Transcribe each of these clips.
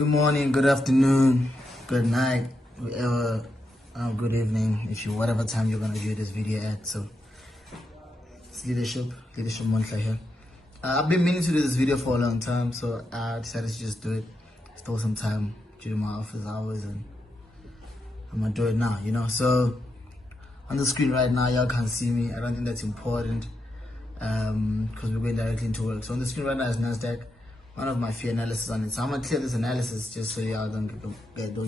Good morning, good afternoon, good night, whatever, good evening, if you whatever time you're gonna view this video at. So it's Ashirus Monhla here. I've been meaning to do this video for a long time, so I decided to just do it. Stole some time during my office hours, and I'm gonna do it now. So on the screen right now, y'all can't see me. I don't think that's important because we're going directly into work. So on the screen right now is Nasdaq. One of my fee analysis on it. So I'm gonna clear this analysis just so y'all don't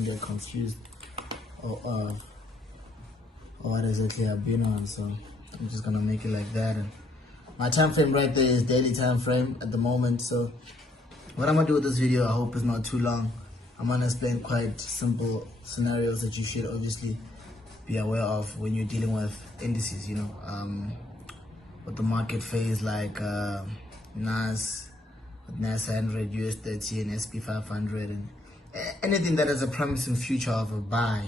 get confused or what exactly I've been on. So I'm just gonna make it like that. And my time frame right there is daily time frame at the moment. So what I'm gonna do with this video, I hope it's not too long. I'm gonna explain quite simple scenarios that you should obviously be aware of when you're dealing with indices. What the market phase like NAS. NAS 100, US 30, and SP 500, and anything that has a promising future of a buy.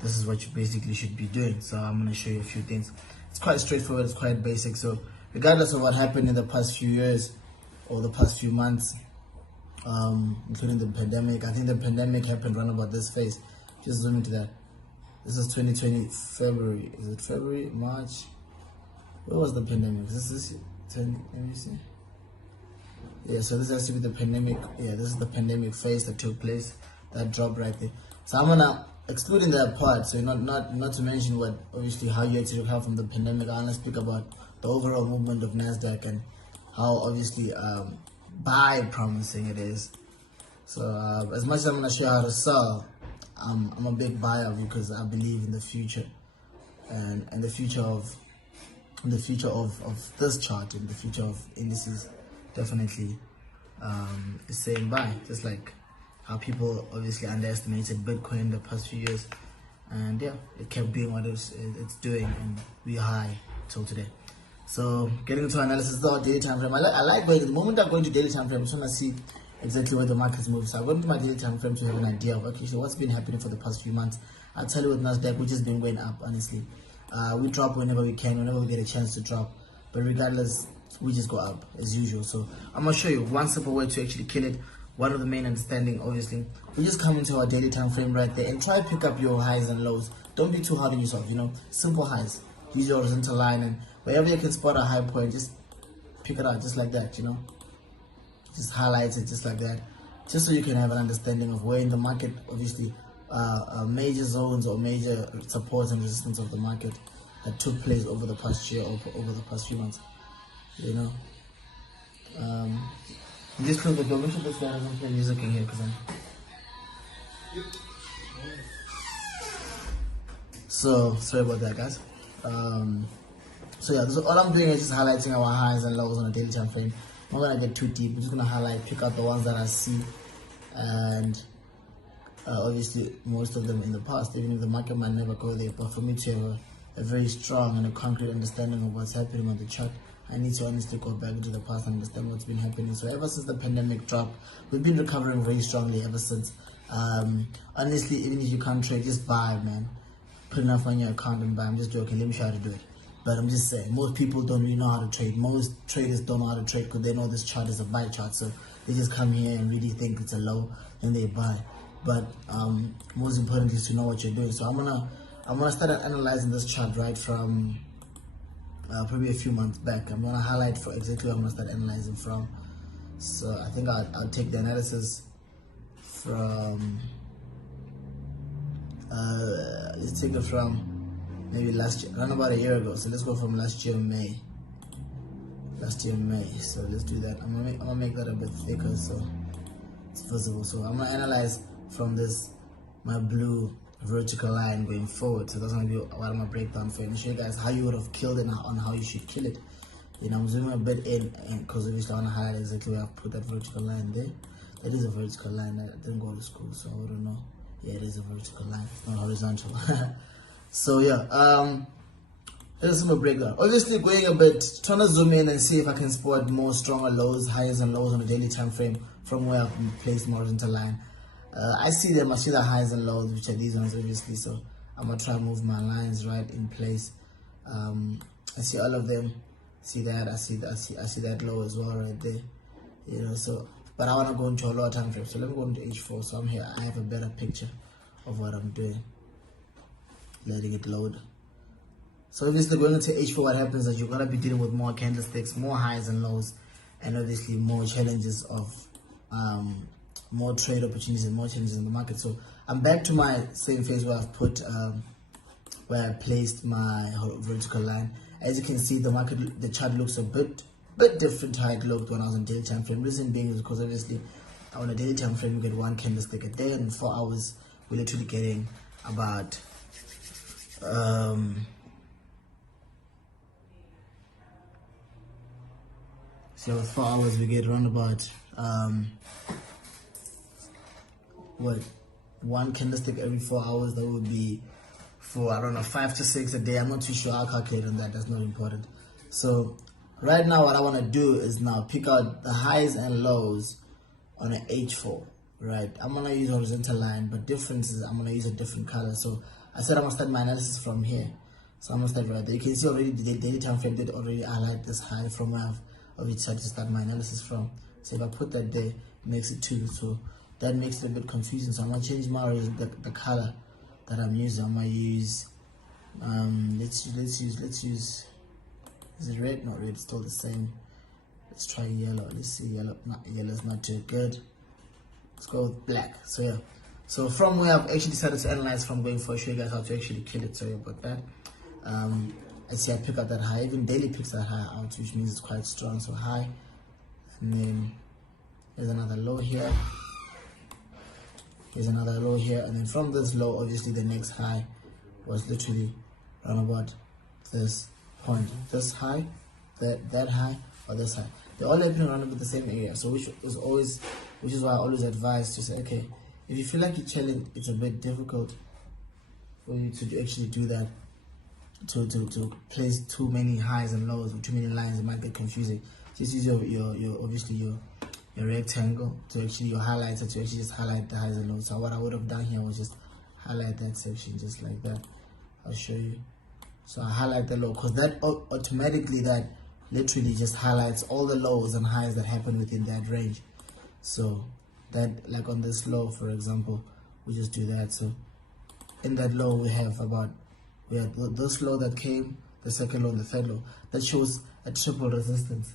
This is what you basically should be doing. So I'm going to show you a few things. It's quite straightforward, it's quite basic. So regardless of what happened in the past few years or the past few months, including the pandemic, I think the pandemic happened around about this phase. Just zoom into that. This is 2020 February. Is it February, March? Where was the pandemic? This is 20, let me see. Yeah, so this has to be the pandemic. Yeah, this is the pandemic phase that took place, that drop right there. So I'm gonna excluding that part. So not to mention what obviously how you actually recover from the pandemic. I wanna speak about the overall movement of Nasdaq and how obviously buy promising it is. So as much as I'm gonna show you how to sell, I'm a big buyer because I believe in the future and the future of this chart and the future of indices. Definitely is saying buy, just like how people obviously underestimated Bitcoin the past few years, and yeah, it kept doing what it's doing, and we're high till today. So getting into analysis of daily time frame, I like going. The moment I go into daily time frame, I just want to see exactly where the markets move. So I go into my daily time frame to have an idea of okay, so what's been happening for the past few months. I'll tell you with Nasdaq, which has been going up. Honestly, we drop whenever we can, whenever we get a chance to drop, but regardless, we just go up as usual. So I'm gonna show you one simple way to actually kill it. One of the main understanding, obviously, we just come into our daily time frame right there and try to pick up your highs and lows. Don't be too hard on yourself, simple highs. Use your horizontal line, and wherever you can spot a high point, just pick it out just like that, just highlight it just like that, just so you can have an understanding of where in the market, obviously, major zones or major supports and resistance of the market that took place over the past year or over the past few months. Just close the door. Make sure this guy doesn't play music in here because So sorry about that, guys. So yeah, all I'm doing is just highlighting our highs and lows on a daily time frame. I'm not gonna get too deep. I'm just gonna highlight, pick out the ones that I see, and obviously most of them in the past, even if the market might never go there. But for me to have a very strong and a concrete understanding of what's happening on the chart, I need to honestly go back into the past and understand what's been happening. So ever since the pandemic dropped, we've been recovering very strongly ever since. Honestly, even if you can't trade, just buy, man. Put enough money in your account and buy. I'm just joking. Let me show you how to do it. But I'm just saying, most people don't really know how to trade. Most traders don't know how to trade because they know this chart is a buy chart. So they just come here and really think it's a low and they buy. But most important is to know what you're doing. So I'm gonna start analyzing this chart right from probably a few months back. I'm gonna highlight for exactly what I'm gonna start analyzing from. So I think I'll take the analysis from let's take it from maybe last year, around about a year ago. So let's go from last year May. So let's do that. I'm gonna make that a bit thicker so it's visible. So I'm gonna analyze from this my blue vertical line going forward. So that's gonna be what I'm gonna break down for you and show you guys how you would have killed it on how you should kill it. I'm zooming a bit in because obviously I want to highlight exactly where I put that vertical line there. That is a vertical line. I didn't go to school, so I wouldn't know. Yeah, it is a vertical line, not horizontal. So yeah, let's do a breakdown. Obviously going a bit, trying to zoom in and see if I can spot more stronger lows, highs and lows on a daily time frame from where I've placed my horizontal line. I see them. I see the highs and lows, which are these ones obviously. So I'm gonna try to move my lines right in place. I see all of them. See that? I see that low as well right there. So but I want to go into a lower time frame. So let me go into H4. So I'm here. I have a better picture of what I'm doing. Letting it load. So obviously going into H4, what happens is you're going to be dealing with more candlesticks, more highs and lows, and obviously more challenges of more trade opportunities and more challenges in the market. So I'm back to my same phase where I've put where I placed my vertical line. As you can see, the chart looks a bit different how it looked when I was on daily time frame. Reason being is because obviously on a daily time frame you get one candlestick a day, and in 4 hours we're literally getting about so with 4 hours we get around about one candlestick every 4 hours. That would be for, I don't know, 5 to 6 a day. I'm not too sure. I'll calculate on that. That's not important. So right now what I want to do is now pick out the highs and lows on an H4, right? I'm going to use horizontal line, but difference is I'm going to use a different color. So I said I'm going to start my analysis from here. So I'm going to start right there. You can see already the daily time frame did already highlight this high from where I've already decided to start my analysis from. So if I put that there, it makes it 2. So that makes it a bit confusing. So I'm going to change the color that I'm using. I'm going to use, let's use, is it red? No, red, still the same. Let's try yellow. Let's see, yellow is not too good. Let's go with black. So yeah. So from where I've actually decided to analyze from, going for, show you guys how to actually kill it. Sorry about that. I see I pick up that high. Even daily picks that high out, which means it's quite strong. So high, and then there's another low here. Here's another low here, and then from this low, obviously the next high was literally around about this point. This high, that high, or this high. They're all happening around about the same area. So which is why I always advise to say, okay, if you feel like you're chilling, it's a bit difficult for you to actually do that. To place too many highs and lows or too many lines, it might get confusing. Just use your rectangle to actually, your highlighter to actually just highlight the highs and lows. So what I would have done here was just highlight that section just like that. I'll show you. So I highlight the low because that automatically, that literally just highlights all the lows and highs that happen within that range. So that, like on this low for example, we just do that. So in that low we have this low that came, the second low, and the third low. That shows a triple resistance.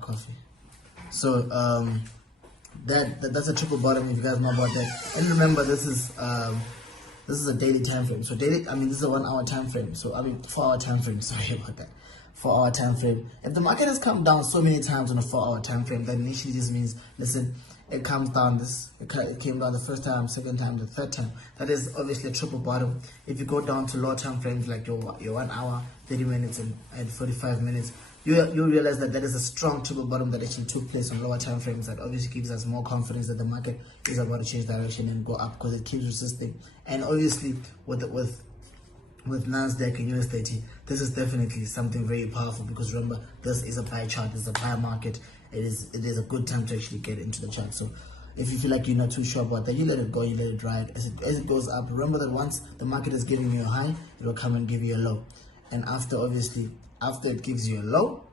Coffee. So that's a triple bottom, if you guys know about that. And remember, this is a daily time frame. So this is a 1 hour time frame. So 4 hour time frame. Sorry about that. 4 hour time frame. If the market has come down so many times on a 4 hour time frame, that initially just means, listen, it comes down it came down the first time, second time, the third time. That is obviously a triple bottom. If you go down to lower time frames like your 1 hour, 30 minutes and 45 minutes, you realize that is a strong triple bottom that actually took place on lower time frames. That obviously gives us more confidence that the market is about to change direction and go up, because it keeps resisting. And obviously with Nasdaq and US30, this is definitely something very powerful, because remember, this is a buy chart, this is a buy market. It is a good time to actually get into the chart. So if you feel like you're not too sure about that, you let it go, you let it ride. As it goes up, remember that once the market is giving you a high, it will come and give you a low. And after it gives you a low,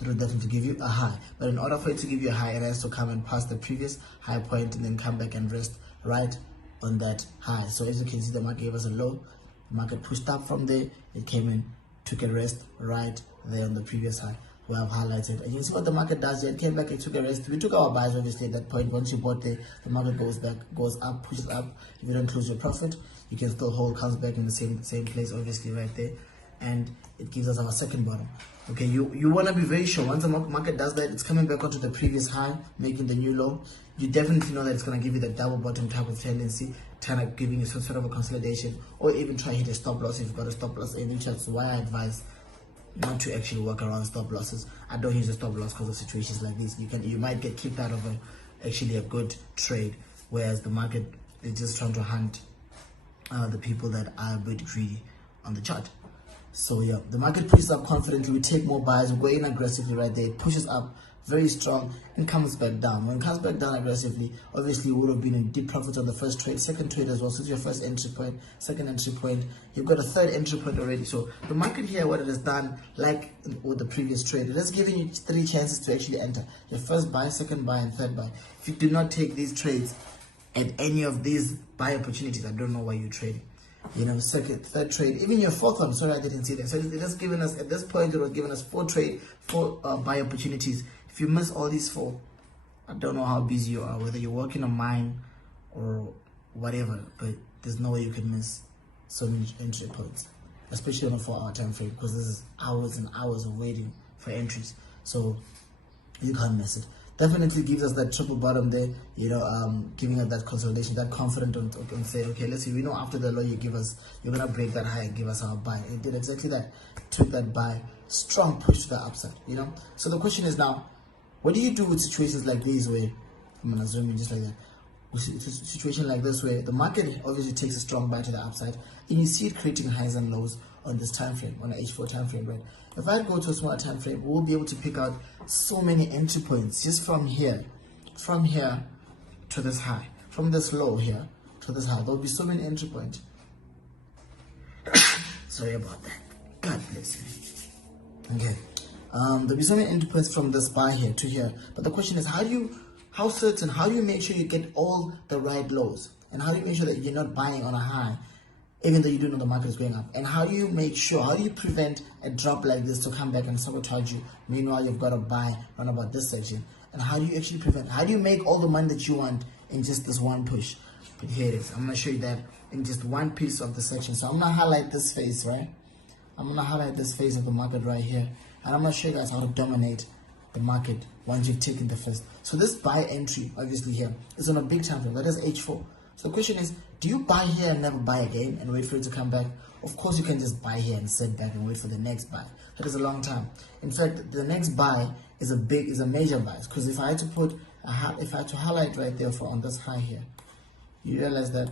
it will definitely give you a high. But in order for it to give you a high, it has to come and pass the previous high point and then come back and rest right on that high. So as you can see, the market gave us a low. The market pushed up from there. It came in, took a rest right there on the previous high where I've highlighted. And you see what the market does here. It came back, it took a rest. We took our buys obviously at that point. Once you bought there, the market goes back, goes up, pushes up. If you don't close your profit, you can still hold, comes back in the same place obviously right there. And it gives us our second bottom. Okay, you want to be very sure once the market does that, it's coming back onto the previous high, making the new low. You definitely know that it's going to give you the double bottom type of tendency, kind of giving you some sort of a consolidation, or even try to hit a stop loss if you've got a stop loss in. That's why I advise not to actually work around stop losses. I don't use a stop loss because of situations like this. You might get kicked out of a good trade, whereas the market is just trying to hunt the people that are a bit greedy on the chart. So yeah, the market pushes up confidently. We take more buys. We go in aggressively right there. It pushes up very strong and comes back down. When it comes back down aggressively, obviously you would have been in deep profit on the first trade, second trade as well. So it's your first entry point, second entry point. You've got a third entry point already. So the market here, what it has done, like with the previous trade, it has given you 3 chances to actually enter. Your first buy, second buy, and third buy. If you do not take these trades at any of these buy opportunities, I don't know why you're trading. You know, second, third trade, even your fourth one. Sorry, I didn't see that. So it has given us, at this point, it was giving us 4 buy opportunities. If you miss all these 4, I don't know how busy you are, whether you're working on mine or whatever, but there's no way you can miss so many entry points, especially on a 4-hour time frame, because this is hours and hours of waiting for entries. So you can't miss it. Definitely gives us that triple bottom there, you know, giving us that consolidation, that confident on say, okay, let's see, we know after the low you give us, you're gonna break that high and give us our buy. It did exactly that, took that buy, strong push to the upside, you know. So the question is now, what do you do with situations like these where, I'm gonna zoom in just like that, with a situation like this where the market obviously takes a strong buy to the upside and you see it creating highs and lows on this time frame, on an H4 time frame, right? If I go to a smaller time frame, we'll be able to pick out so many entry points just from here to this high, from this low here to this high. There'll be so many entry points. Sorry about that. God bless you. Okay. There'll be so many entry points from this buy here to here. But the question is, how do you make sure you get all the right lows? And how do you make sure that you're not buying on a high, even though you do know the market is going up? And how do you prevent a drop like this to come back and sabotage you? Meanwhile, you've got to buy around about this section. And how do you actually how do you make all the money that you want in just this one push? But here it is. I'm going to show you that in just one piece of the section. So I'm going to highlight this phase, right? I'm going to highlight this phase of the market right here. And I'm going to show you guys how to dominate the market once you've taken the first. So this buy entry, obviously here, is on a big time frame. That is H4. So the question is, do you buy here and never buy again and wait for it to come back? Of course, you can just buy here and sit back and wait for the next buy. That is a long time. In fact, the next buy is a major buy, because if I had to highlight right there on this high here, you realize that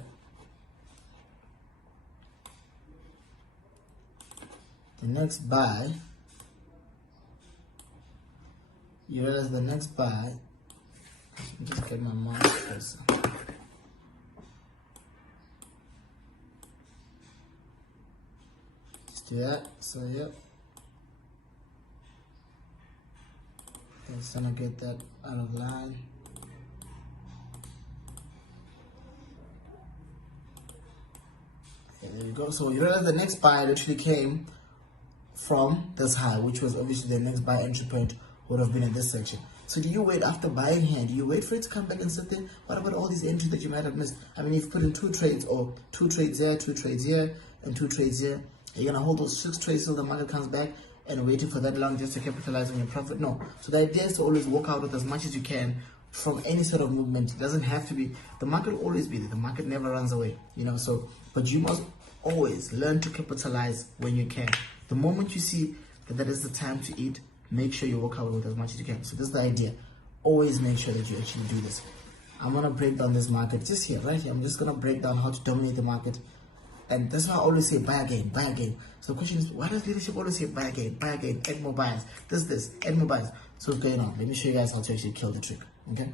the next buy, let me just get my mouse closer. Do that. So yep, just gonna get that out of line. Okay, there we go. So you realize the next buy literally came from this high, which was obviously the next buy entry point would have been in this section. So do you wait after buying here? Do you wait for it to come back and sit there? What about all these entries that you might have missed? I mean, if you put in 2 trades, or 2 trades here, 2 trades here, and 2 trades here, you're gonna hold those 6 trades till the market comes back and waiting for that long just to capitalize on your profit? No. So the idea is to always walk out with as much as you can from any sort of movement. It doesn't have to be, the market will always be there. The market never runs away, you know. So, but you must always learn to capitalize when you can. The moment you see that is the time to eat, make sure you walk out with as much as you can. So this is the idea. Always make sure that you actually do this. I'm gonna break down this market just here, right here. I'm just gonna break down how to dominate the market. And that's why I always say buy again, buy again. So the question is, why does leadership always say buy again, add more buyers, add more buyers? So what's going on? Let me show you guys how to actually kill the trick, okay?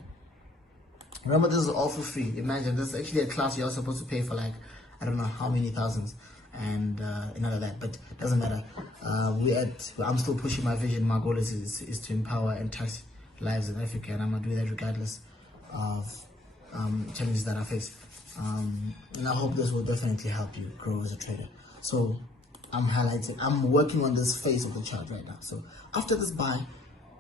Remember, this is all for free. Imagine, this is actually a class you're supposed to pay for, like, I don't know how many thousands and all of that, but it doesn't matter. I'm still pushing my vision. My goal is to empower and touch lives in Africa, and I'm gonna do that regardless of challenges that I face. And I hope this will definitely help you grow as a trader. So I'm working on this phase of the chart right now. So after this buy,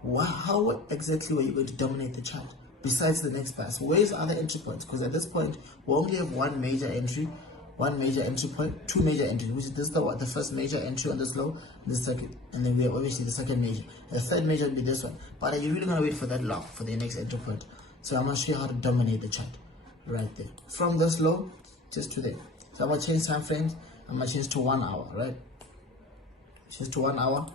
how exactly were you going to dominate the chart besides the next buy? So where's the other entry points? Because at this point we only have one major entry point, 2 major entries, which is this the first major entry on this low, this second, and then we have obviously the second major. The third major will be this one. But are you really gonna wait for that long for the next entry point? So I'm gonna show you how to dominate the chart right there, from this low just to there. So I'm gonna change time frames. I'm gonna change to 1 hour, right? Change to 1 hour.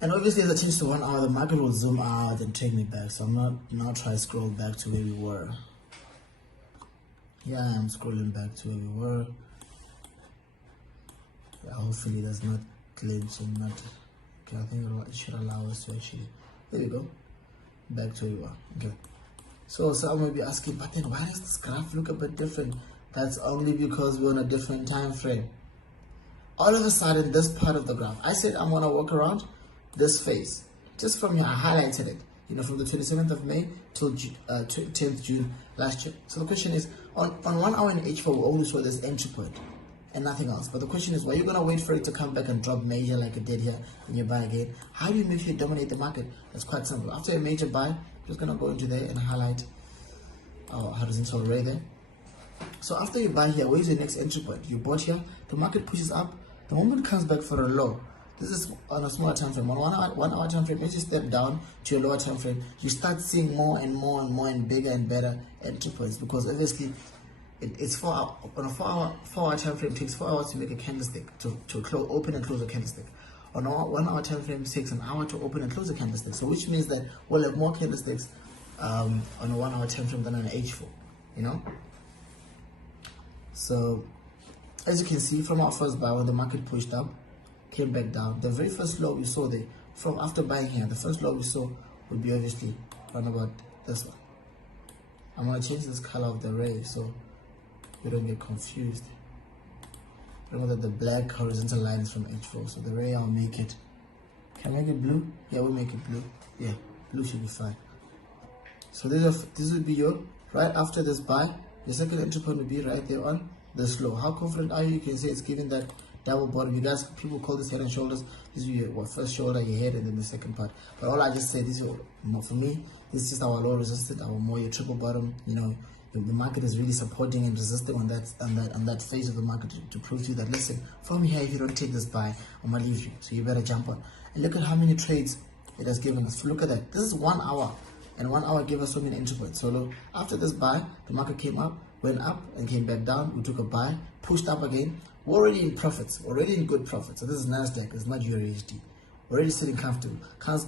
And obviously as I change to 1 hour, the market will zoom out and take me back. So I'm not now try to scroll back to where we were. Yeah, I'm scrolling back to where we were. I hope hopefully it does not glitch and not. Okay, I think it should allow us to actually. There you go. Back to where you are. Okay. So some may be asking, but then why does this graph look a bit different? That's only because we're on a different time frame. All of a sudden, this part of the graph, I said I'm gonna walk around this phase. Just from here, I highlighted it. From the 27th of May till 10th June last year. So the question is, on 1 hour in H4, we only saw this entry point and nothing else. But the question is, why are you gonna wait for it to come back and drop major like it did here, and you buy again? How do you make sure you dominate the market? That's quite simple. After a major buy, I'm just gonna go into there and highlight our horizontal array there. So after you buy here, where's your next entry point? You bought here, the market pushes up, the moment it comes back for a low. This is on a smaller time frame. On 1 hour time frame, as you step down to a lower time frame, you start seeing more and more and more and bigger and better entry points, because obviously it's 4 hour. On a 4 hour time frame, it takes 4 hours to make a candlestick to open and close a candlestick. On a 1 hour time frame, it takes an hour to open and close a candlestick. So which means that we'll have more candlesticks on a 1 hour time frame than on an H4. So as you can see from our first buy, when the market pushed up, came back down, the very first low we saw there, from after buying here, the first low we saw would be obviously around about this one. I'm going to change this color of the array so we don't get confused. Remember that the black horizontal line is from H4, so the array I'll make it, can I make it blue? Yeah, we'll make it blue. Yeah, blue should be fine. So this would be your, right after this buy, your second entry point would be right there on this low. How confident are you? You can say it's giving that double bottom. You guys, people call this head and shoulders. This is your first shoulder, your head, and then the second part. But all I just said, this is for me, this is just our low resisted, our more your triple bottom. The market is really supporting and resisting on that phase of the market to prove to you that, listen, from here, if you don't take this buy, I'm gonna leave you. So you better jump on. And look at how many trades it has given us. Look at that. This is 1 hour, and 1 hour gave us so many entry points. So look, after this buy, the market came up, went up, and came back down. We took a buy, pushed up again. We're already in profits, already in good profits. So this is NASDAQ, it's not USD. Already sitting comfortable.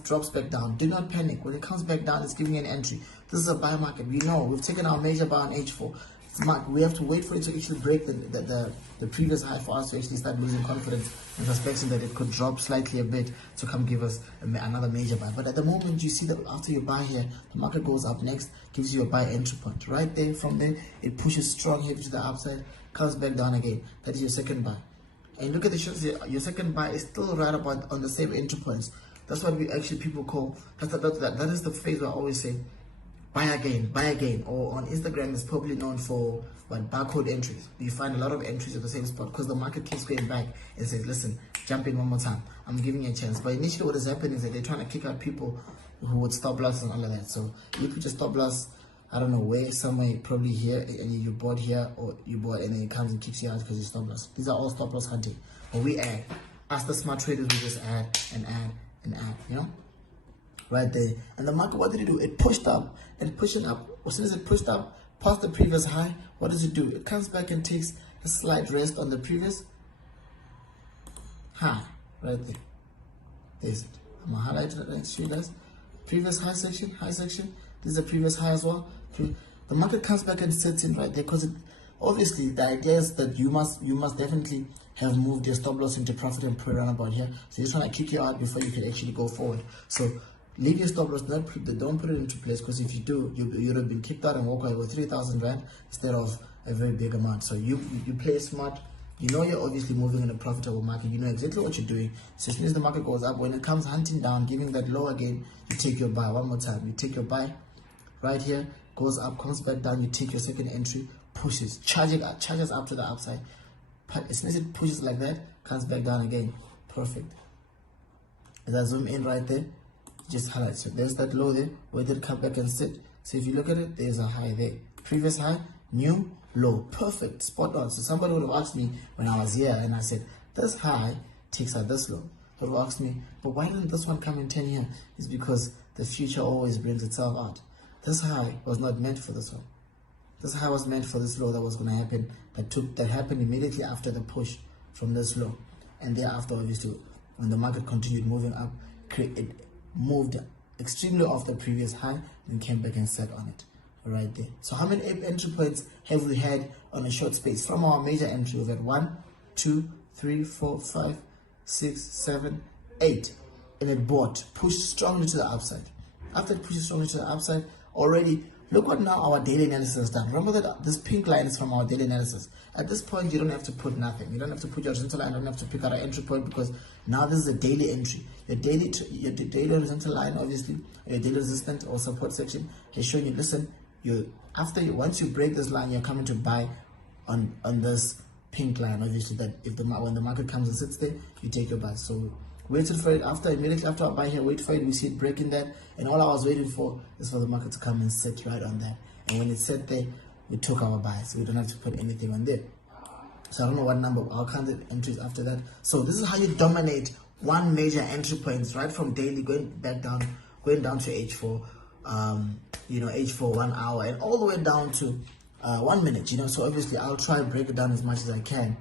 Drops back down. Do not panic. When it comes back down, it's giving you an entry. This is a buy market. We know we've taken our major buy on H4. We have to wait for it to actually break the previous high for us to actually start losing confidence and suspecting that it could drop slightly a bit to come give us another major buy. But at the moment, you see that after you buy here, the market goes up next, gives you a buy entry point. Right there, from there, it pushes strong heavy to the upside, comes back down again. That is your second buy. And look at the shows here. Your second buy is still right about on the same entry points. That's what people call, that is the phase where I always say, buy again. Or on Instagram, it's probably known for barcode entries. You find a lot of entries at the same spot because the market keeps going back and says, listen, jump in one more time. I'm giving you a chance. But initially what is happening is that they're trying to kick out people who would stop loss and all of that. So you put your stop loss, I don't know where, somewhere, probably here, and you bought here, or you bought and then it comes and kicks you out because you stop loss. These are all stop loss hunting. But we add. As the smart traders, we just add and add and add, right there. And the market, what did it do? It pushed up and pushing up. As soon as it pushed up past the previous high, what does it do? It comes back and takes a slight rest on the previous high, right there. There's it. I'm gonna highlight it next to you guys. Previous high section. This is the previous high as well. The market comes back and sits in right there because obviously the idea is that you must definitely have moved your stop loss into profit and put it around about here. So you're trying to kick you out before you can actually go forward. So leave your stop loss, don't put it into place, because if you do, you'd have been kicked out and walk away with 3,000 Rand instead of a very big amount. So you play smart. You're obviously moving in a profitable market. You know exactly what you're doing. So as soon as the market goes up, when it comes hunting down, giving that low again, you take your buy one more time. You take your buy right here, goes up, comes back down, you take your second entry, pushes, charges up to the upside. As soon as it pushes like that, comes back down again. Perfect. As I zoom in right there, just highlight. So there's that low there. Where did it come back and sit? So if you look at it, there's a high there. Previous high, new low. Perfect. Spot on. So somebody would have asked me when I was here and I said, this high takes out this low. They would have asked me, but why didn't this one come in 10 here? It's because the future always brings itself out. This high was not meant for this one. This high was meant for this low that was going to happen, that happened immediately after the push from this low. And thereafter, obviously, when the market continued moving up, it moved extremely off the previous high and came back and sat on it right there. So how many entry points have we had on a short space? From our major entry, we've had 1, 2, 3, 4, 5, 6, 7, 8, and it bought, pushed strongly to the upside. After it pushes strongly to the upside, already look what now our daily analysis has done. Remember that this pink line is from our daily analysis. At this point, you don't have to put nothing. You don't have to put your horizontal line. You don't have to pick out an entry point, because now this is a daily entry. Your daily horizontal line, obviously, your daily resistance or support section is showing you. Listen, once you break this line, you're coming to buy on this pink line. Obviously, that when the market comes and sits there, you take your buy. So waited for it immediately after I buy here, wait for it, we see it breaking that, and all I was waiting for is for the market to come and sit right on that. And when it sat there, we took our buy, so we don't have to put anything on there. So I don't know what number, I'll count the entries after that. So this is how you dominate one major entry points, right from daily, going down to H4, H4 1 hour, and all the way down to 1 minute, So obviously I'll try to break it down as much as I can.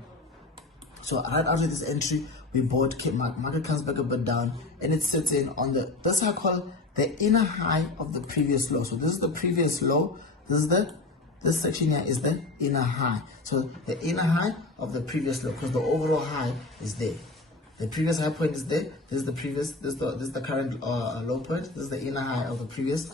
So right after this entry, we bought, market comes back a bit down, and it sits in on this I call the inner high of the previous low. So this is the previous low. This section here is the inner high. So the inner high of the previous low, because the overall high is there. The previous high point is there. This is the previous. This is the current low point. This is the inner high of the previous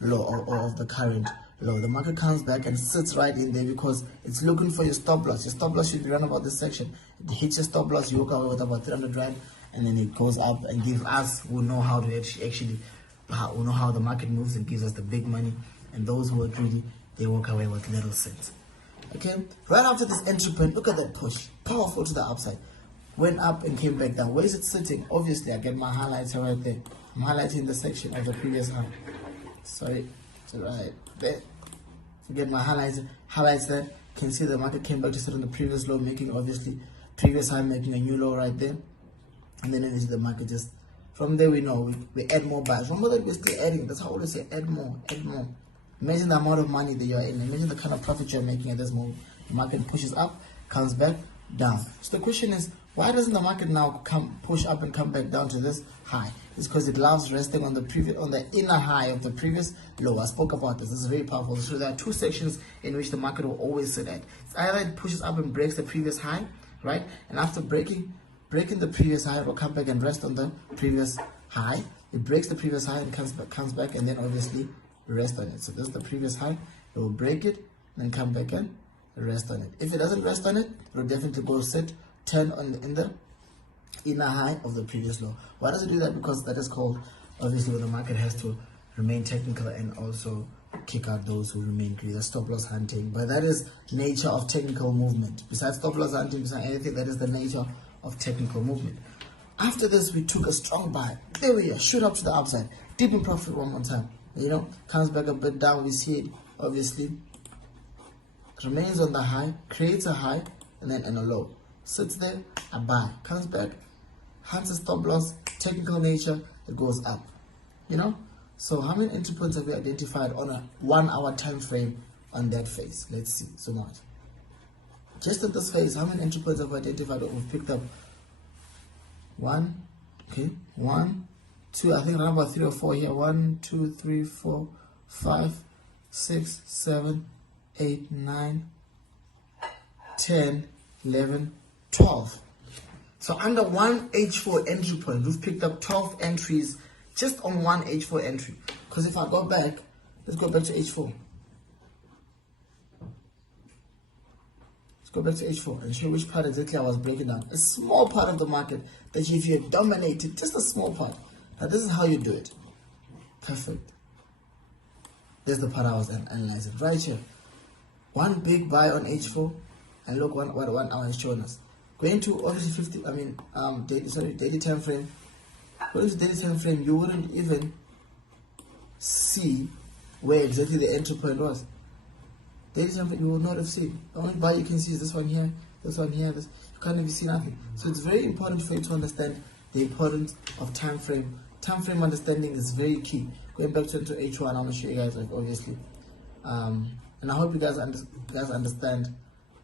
low or of the current low. The market comes back and sits right in there because it's looking for your stop loss. Your stop loss should be around about this section. It hits your stop loss, you walk away with about 300 rand, and then it goes up and gives us who know how to who know how the market moves and gives us the big money. And those who are greedy, they walk away with little cents. Okay, right after this entry point, look at that push, powerful to the upside. Went up and came back down. Where is it sitting? Obviously, I get my highlighter right there. I'm highlighting the section of the previous high. Sorry, it's right there. Get my highlights there. Can see the market came back to sit on the previous low, making obviously previous high, making a new low right there. And then obviously the market just, from there we know we add more buys. Remember that we're still adding. That's how I always say, add more. Imagine the amount of money that you're in. Imagine the kind of profit you're making at this moment. The market pushes up, comes back down. So the question is, why doesn't the market now push up and come back down to this high? It's because it loves resting on the inner high of the previous low. I spoke about this. This is very powerful. So there are two sections in which the market will always sit at. It's either it pushes up and breaks the previous high, right? And after breaking the previous high, it will come back and rest on the previous high. It breaks the previous high and comes back, and then obviously rest on it. So this is the previous high. It will break it, then come back and rest on it. If it doesn't rest on it, it will definitely go turn in the inner high of the previous low. Why does it do that? Because that is called, obviously, when the market has to remain technical and also kick out those who remain greedy. That's stop loss hunting. But that is nature of technical movement. Besides stop loss hunting, besides anything, that is the nature of technical movement. After this, we took a strong buy. There we are, shoot up to the upside, deep in profit one more time. Comes back a bit down. We see it obviously remains on the high, creates a high, and then a low. Sits there, a buy, comes back, hunts a stop loss, technical nature, it goes up. So how many entry points have we identified on a 1 hour time frame on that phase? Let's see. So much. Just at this phase, how many entry points have we identified that we've picked up? 1, 2, I think around about 3 or 4 here. 1, 2, 3, 4, 5, 6, 7, 8, 9, 10, 11, 12. So under one H4 entry point, we've picked up 12 entries just on one H4 entry. Because if I go back, let's go back to H4. Let's go back to H4 and show which part exactly I was breaking down. A small part of the market that if you had dominated, just a small part. Now this is how you do it. Perfect. There's the part I was analyzing right here. One big buy on H4, and look what 1 hour is showing us. Going to obviously daily time frame. Going to daily time frame, you wouldn't even see where exactly the entry point was. Daily time frame, you would not have seen. The only buy you can see is this one here, this one here. You can't even see nothing. So it's very important for you to understand the importance of time frame. Time frame understanding is very key. Going back to H1, I'm gonna show you guys, obviously, and I hope you guys understand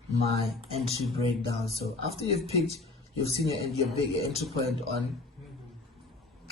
my entry breakdown. So after you've picked, you've seen your big entry point on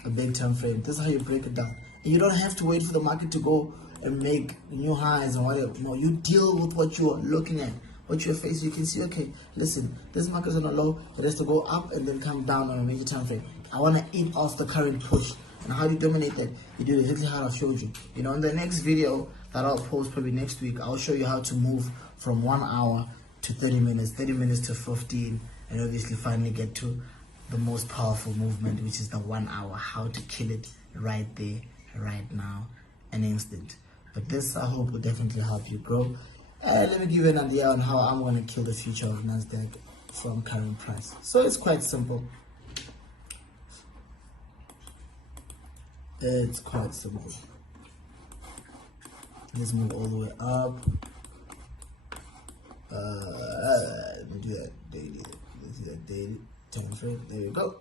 a big time frame. This is how you break it down. And you don't have to wait for the market to go and make new highs and whatever. No, you deal with what you're looking at. what you face, you can see, okay, listen, this market is on a low, it has to go up and then come down on a major time frame. I want to eat off the current push. And how do you dominate that? You do exactly how I showed you. You know, in the next video that I'll post probably next week, I'll show you how to move from 1 hour to 30 minutes, 30 minutes to 15, and obviously finally get to the most powerful movement, which is the 1 hour, how to kill it right there, right now, an instant. But this, I hope, will definitely help you grow. Let me give you an idea on how I'm going to kill the future of NASDAQ from current price. So it's quite simple. It's quite simple. Let's move all the way up. Let me do that daily. Let's do that daily time frame. There we go.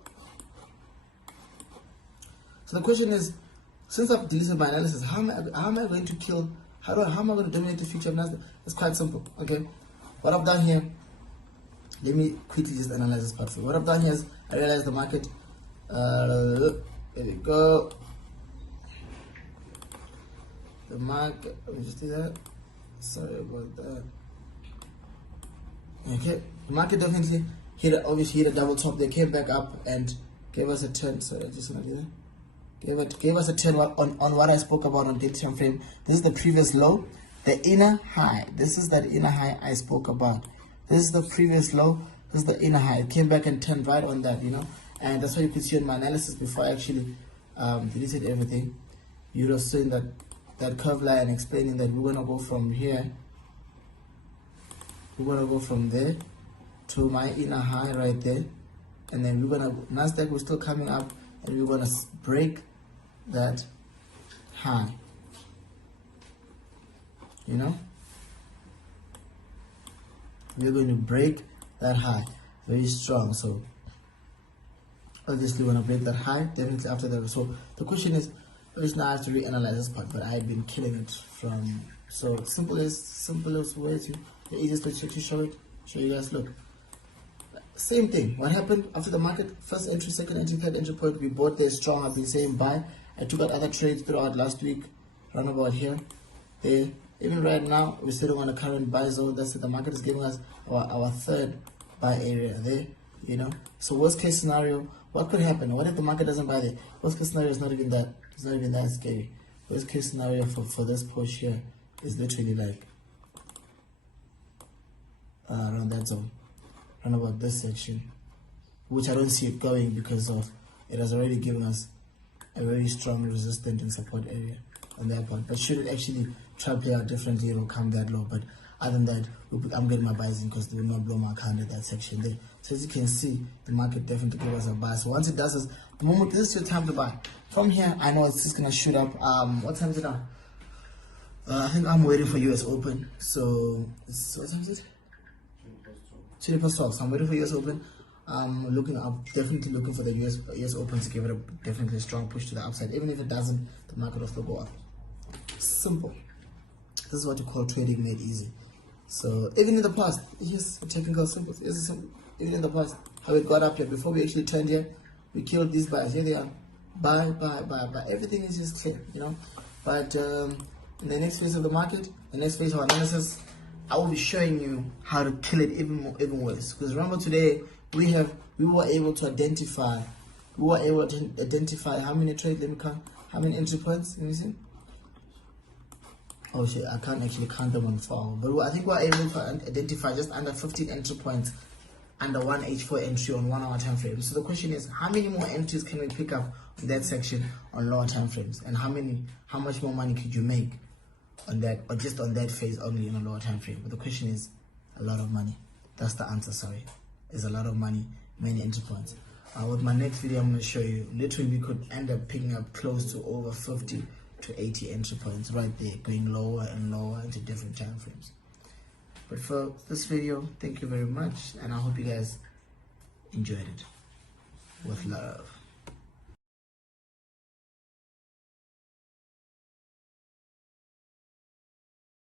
So the question is, since I've deleted my analysis, how am I going to kill? How am I going to dominate the future of NASDAQ? It's quite simple. Okay, what I've done here. Let me quickly just analyze this part for you. What I've done here is I realized the market. There we go. The market. Let me just do that. Sorry about that. Okay, the market definitely obviously hit a double top. They came back up and gave us a turn. Sorry, I just want to do that. Gave us a turn on what I spoke about on daily time frame. This is the previous low, the inner high. This is that inner high I spoke about. This is the previous low. This is the inner high. It came back and turned right on that, you know. And that's what you could see in my analysis before I actually deleted everything. You would have seen that curve line explaining that we're gonna go from here. We're gonna go from there to my inner high right there, and then we're gonna NASDAQ. We're still coming up, and we're gonna break that high, you know. We're going to break that high very strong. So obviously we're going to break that high definitely after that. So the question is, obviously now I have to reanalyze this part, but I've been killing it from, so simplest way to, the easiest way to show you guys. Look, same thing. What happened after the market? First entry, second entry, third entry point. We bought there strong. I've been saying buy. I took out other trades throughout last week, around about here, there. Even right now, we're sitting on a current buy zone. That's it. The market is giving us our third buy area there, you know. So worst case scenario, what could happen? What if the market doesn't buy there? Worst case scenario is not even that. It's not even that scary. Worst case scenario for this push here is literally like around that zone, around about this section, which I don't see it going because of it has already given us a very strong resistance and support area on that part. But should it actually try to play out differently, it will come that low. But other than that, I'm getting my buys in because they will not blow my account at that section there. So as you can see, the market definitely gave us a buy. So once it does this, the moment this is your time to buy. From here, I know it's just gonna shoot up. What time is it now? I think I'm waiting for US Open. So what time is it? 20 past 12. So I'm waiting for US Open. I'm definitely looking for the US Open to give it a definitely strong push to the upside. Even if it doesn't, the market will still go up. Simple. This is what you call trading made easy. So even in the past, here's a technical simple. It's simple. Even in the past, how it got up here before we actually turned here, we killed these buys. Here they are. Buy. Everything is just clear, you know. But in the next phase of the market, the next phase of analysis, I will be showing you how to kill it even worse. Because remember today we were able to identify how many trades. Let me count how many entry points. Let me see. Oh shit, I can't actually count them on file, but I think we're able to identify just under 15 entry points under one H4 entry on 1 hour time frame. So the question is, how many more entries can we pick up on that section on lower time frames, and how much more money could you make on that, or just on that phase only in a lower time frame? But the question is, a lot of money. That's the answer. Sorry, is a lot of money, many entry points. With my next video, I'm going to show you. Literally, we could end up picking up close to over 50 to 80 entry points right there, going lower and lower into different time frames. But for this video, thank you very much, and I hope you guys enjoyed it. With love.